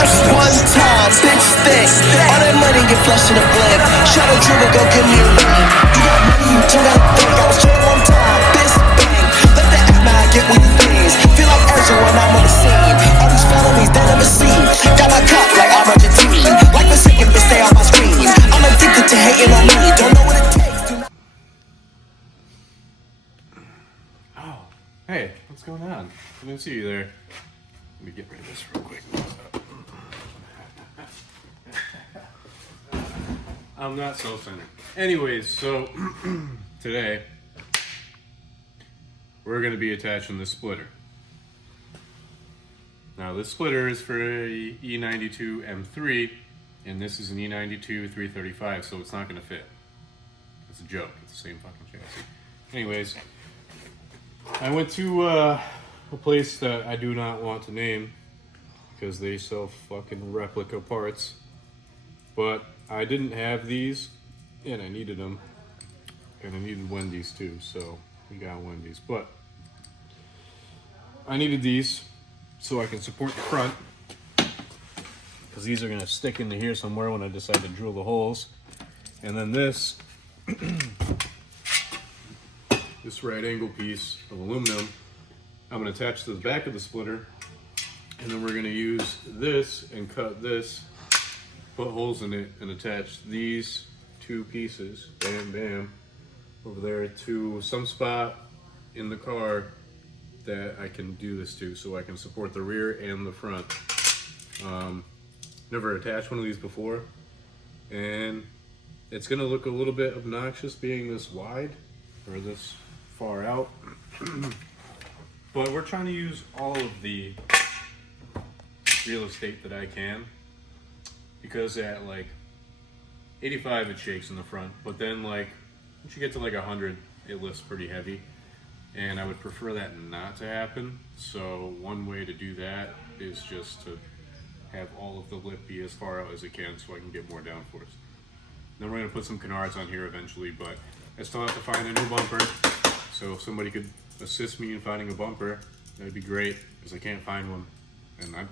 raps one time, bitch thick. All that money get flushed in a blend. Shut a dribble, go give me a ring. You got money, you don't gotta think. I was trying one time, bitch bang. Let the app now I get with the things. Feel like urgent when I'm on the scene. All these felonies they never seen. Got my cup like I'm Argentine. Like the second bitch stay on my screen. I'm addicted to hating on me. Don't know what it takes. Oh, hey, what's going on? I didn't see you there. Let me get rid of this real quick. I'm not self-centered. Anyways, so today we're going to be attaching the splitter. Now this splitter is for a E92 M3, and this is an E92 335, so it's not going to fit. It's a joke. It's the same fucking chassis. Anyways, I went to a place that I do not want to name because they sell fucking replica parts, but I didn't have these and I needed them, and I needed Wendy's too, so we got Wendy's, but I needed these so I can support the front, because these are going to stick into here somewhere when I decide to drill the holes. And then this this right angle piece of aluminum I'm going to attach to the back of the splitter, and then we're going to use this and cut this, put holes in it, and attach these two pieces, bam bam, over there to some spot in the car that I can do this to, so I can support the rear and the front. Never attached one of these before, and it's going to look a little bit obnoxious being this wide or this far out. But we're trying to use all of the real estate that I can, because at like 85 it shakes in the front, but then like once you get to like 100 it lifts pretty heavy, and I would prefer that not to happen. So one way to do that is just to have all of the lip be as far out as it can so I can get more downforce. Then we're going to put some canards on here eventually, but I still have to find a new bumper, so if somebody could assist me in finding a bumper, that'd be great, because I can't find one, and I'm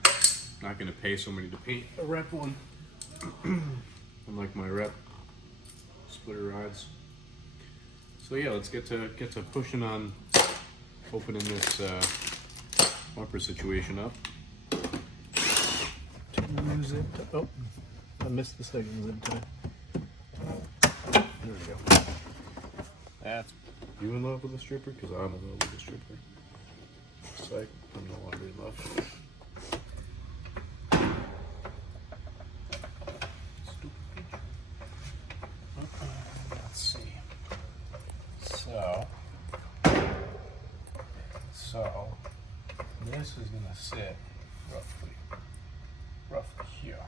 not going to pay somebody to paint a rep one. Unlike my rep splitter rods. So yeah, let's get to pushing on opening this bumper situation up. Zip tie. Oh, I missed the second zip tie. There we go. That's, you in love with a stripper? Because I'm in love with a stripper. It's like I'm no longer in love. Let's see. So this is gonna sit roughly here.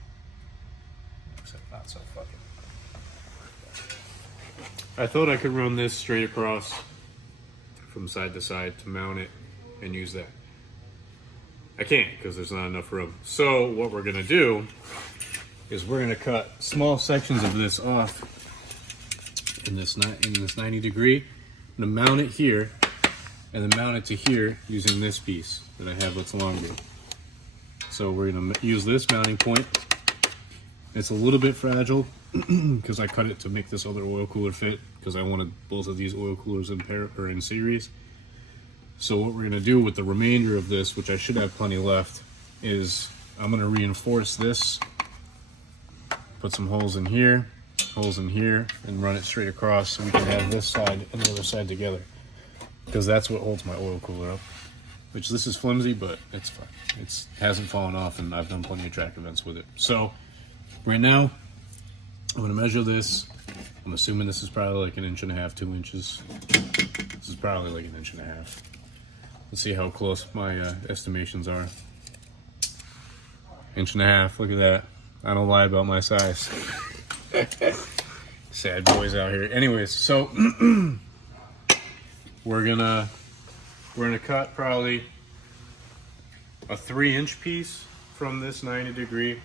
Except not so fucking. I thought I could run this straight across from side to side to mount it and use that. I can't, because there's not enough room. So what we're gonna do is we're gonna cut small sections of this off in this 90 degree. I'm gonna mount it here and then mount it to here using this piece that I have that's longer. So we're gonna use this mounting point. It's a little bit fragile because I cut it to make this other oil cooler fit, because I wanted both of these oil coolers in pair or in series. So what we're gonna do with the remainder of this, which I should have plenty left, is I'm gonna reinforce this, put some holes in here, and run it straight across so we can have this side and the other side together, because that's what holds my oil cooler up. Which this is flimsy, but it's fine. It hasn't fallen off, and I've done plenty of track events with it. So right now, I'm gonna measure this. I'm assuming this is probably like 1.5 inches, 2 inches. This is probably like 1.5 inches. Let's see how close my estimations are. 1.5 inches, look at that. I don't lie about my size. Sad boys out here. Anyways, so we're gonna cut probably a 3-inch piece from this 90 degree,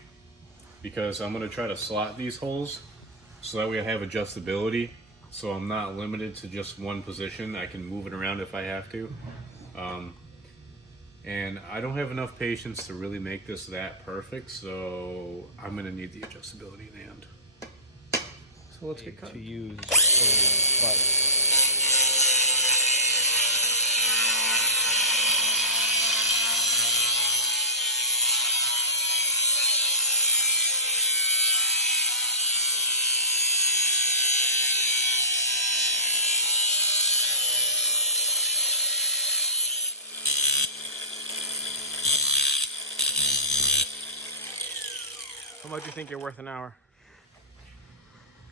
because I'm gonna try to slot these holes so that way I have adjustability, so I'm not limited to just one position. I can move it around if I have to. And I don't have enough patience to really make this that perfect, so I'm going to need the adjustability in the end. So let's get to use a bike. How much do you think you're worth an hour?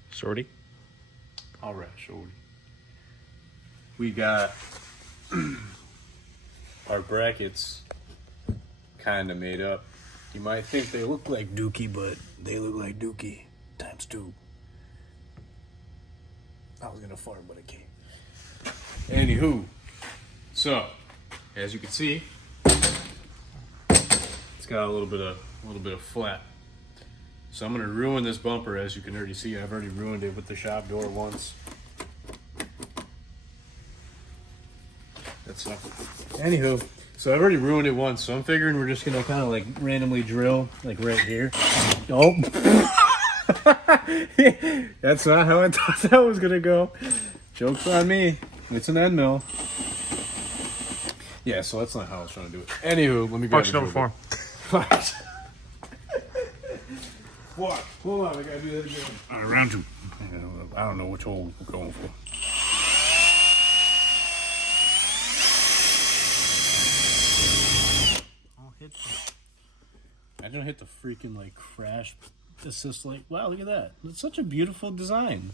Shorty? All right, Shorty. We got our brackets kind of made up. You might think they look like Dookie, but they look like Dookie times 2. I was gonna fart, but I can't. Anywho, so as you can see, it's got a little bit of flat. So I'm gonna ruin this bumper. As you can already see, I've already ruined it with the shop door once. That's not. Anywho, so I've already ruined it once. So I'm figuring we're just gonna kind of like randomly drill, like right here. Oh, that's not how I thought that was gonna go. Joke's on me. It's an end mill. Yeah, so that's not how I was trying to do it. Anywho, let me grab Function number 4. What? Hold on, I gotta do that again. Alright, round 2. I don't know which hole we're going for. Imagine I hit the freaking like crash assist light. Wow, look at that. It's such a beautiful design.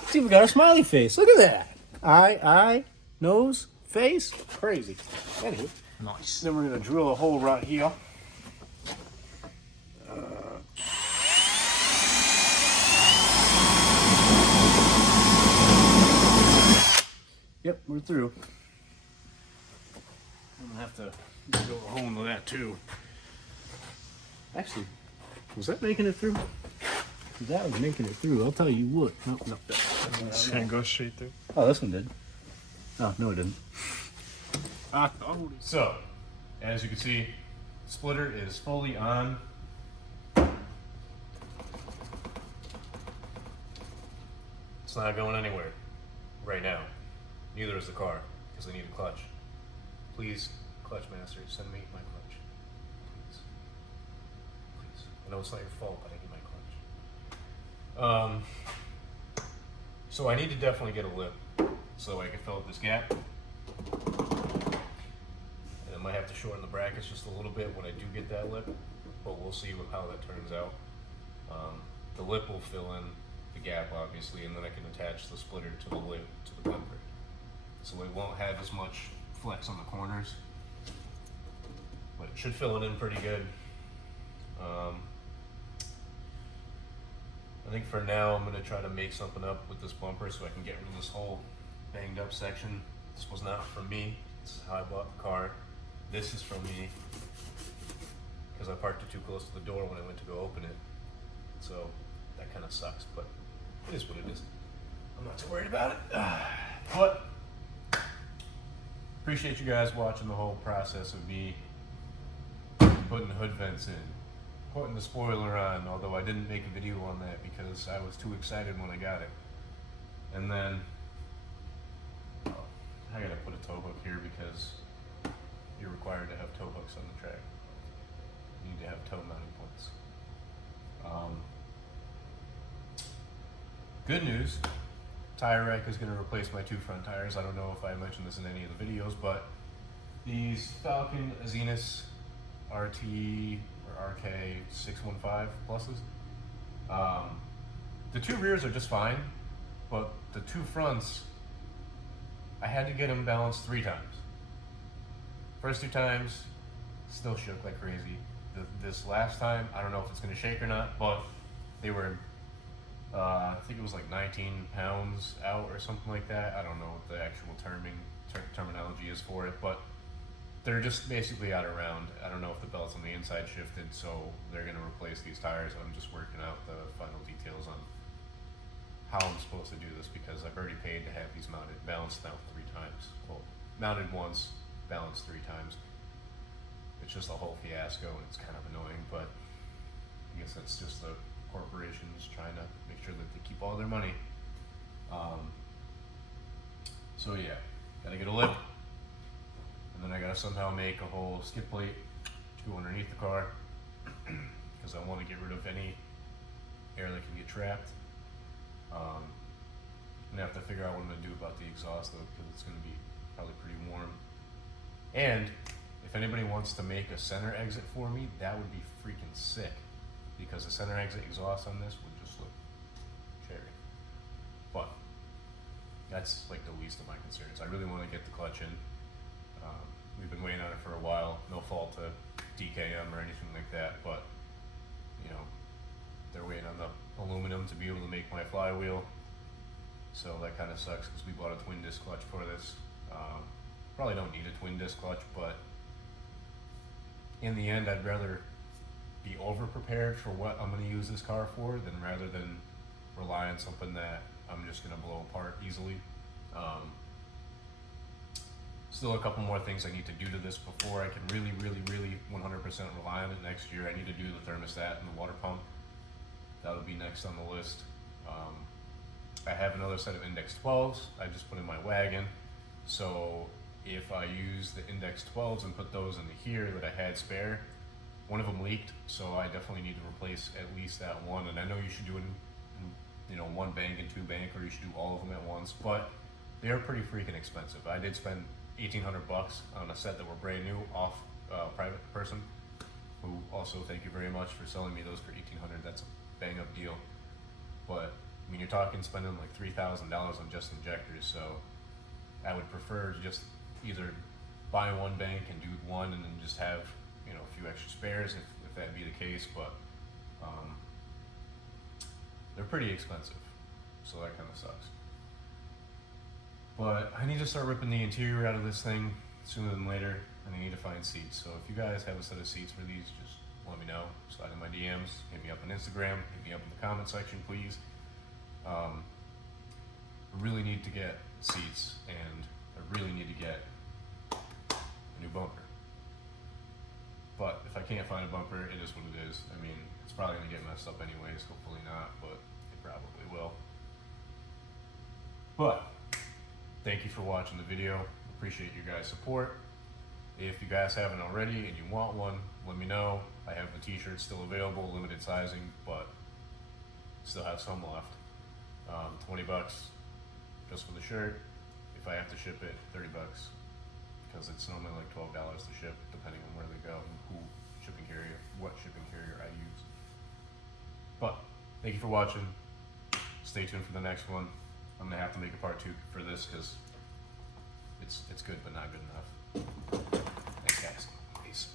It's even got a smiley face. Look at that. Eye, nose, face. Crazy. Anyway. Nice. Then we're gonna drill a hole right here. Yep, we're through. I'm gonna have to drill a hole into that too. Actually, was that making it through? If that was making it through, I'll tell you what. Nope. It's gonna go straight through. Oh, this one did. Oh, no, it didn't. So, as you can see, splitter is fully on. It's not going anywhere right now. Neither is the car, because I need a clutch. Please, clutch master, send me my clutch. Please. I know it's not your fault, but I need my clutch. So I need to definitely get a lip so I can fill up this gap. And I might have to shorten the brackets just a little bit when I do get that lip, but we'll see how that turns out. The lip will fill in the gap, obviously, and then I can attach the splitter to the lip to the bumper. So it won't have as much flex on the corners, but it should fill it in pretty good. I think for now I'm going to try to make something up with this bumper so I can get rid of this whole banged up section. This was not from me. This is how I bought the car. This is from me because I parked it too close to the door when I went to go open it. So that kind of sucks, but it is what it is. I'm not too worried about it. But appreciate you guys watching the whole process of me putting the hood vents in, putting the spoiler on, although I didn't make a video on that because I was too excited when I got it. And then I gotta put a tow hook here because you're required to have tow hooks on the track. You need to have tow mounting points. Good news, Tire Rack is going to replace my 2 front tires. I don't know if I mentioned this in any of the videos, but these Falcon Azenis RT or RK 615 pluses, the 2 rears are just fine, but the 2 fronts, I had to get them balanced 3 times. First 2 times, still shook like crazy. This last time, I don't know if it's going to shake or not, but they were, I think it was like 19 pounds out or something like that. I don't know what the actual terminology is for it, but they're just basically out of round. I don't know if the belts on the inside shifted, so they're going to replace these tires. I'm just working out the final details on how I'm supposed to do this because I've already paid to have these mounted, balanced out 3 times. Well, mounted once, balanced 3 times. It's just a whole fiasco, and it's kind of annoying, but I guess that's just the corporations trying to make sure that they keep all their money. So yeah, gotta get a lip, and then I gotta somehow make a whole skid plate to go underneath the car, because I want to get rid of any air that can get trapped. I'm gonna have to figure out what I'm gonna do about the exhaust though, because it's gonna be probably pretty warm. And if anybody wants to make a center exit for me, that would be freaking sick, because the center exit exhaust on this would just look cherry. But that's like the least of my concerns. I really want to get the clutch in. We've been waiting on it for a while. No fault to DKM or anything like that, but you know, they're waiting on the aluminum to be able to make my flywheel. So that kind of sucks, because we bought a twin disc clutch for this. Probably don't need a twin disc clutch, but in the end, I'd rather be over prepared for what I'm going to use this car for, than rather than rely on something that I'm just going to blow apart easily. Still a couple more things I need to do to this before I can really 100% rely on it next year. I need to do the thermostat and the water pump. That'll be next on the list. I have another set of Index 12s I just put in my wagon. So if I use the Index 12s and put those into here that I had spare, one of them leaked, so I definitely need to replace at least that one. And I know you should do it in, you know, 1 bank and 2 bank, or you should do all of them at once, but they're pretty freaking expensive. I did spend $1,800 on a set that were brand new off private person, who also, thank you very much for selling me those for $1,800. That's a bang up deal. But I mean, you're talking spending like $3,000 on just injectors, so I would prefer just either buy 1 bank and do 1, and then just have, you know, a few extra spares if that be the case. But they're pretty expensive, so that kind of sucks. But I need to start ripping the interior out of this thing sooner than later, and I need to find seats. So if you guys have a set of seats for these, just let me know. Slide in my DMs, hit me up on Instagram, hit me up in the comment section, please. I really need to get seats, and I really need to get a new bumper. But if I can't find a bumper, it is what it is. I mean, it's probably gonna get messed up anyways, hopefully not, but it probably will. But thank you for watching the video. Appreciate your guys' support. If you guys haven't already and you want one, let me know. I have the t-shirts still available, limited sizing, but still have some left. $20 just for the shirt. If I have to ship it, $30, because it's normally like $12 to ship, depending on where they go and what shipping carrier I use. But thank you for watching. Stay tuned for the next one. I'm gonna have to make a part 2 for this, because it's good but not good enough. Thanks guys. Peace.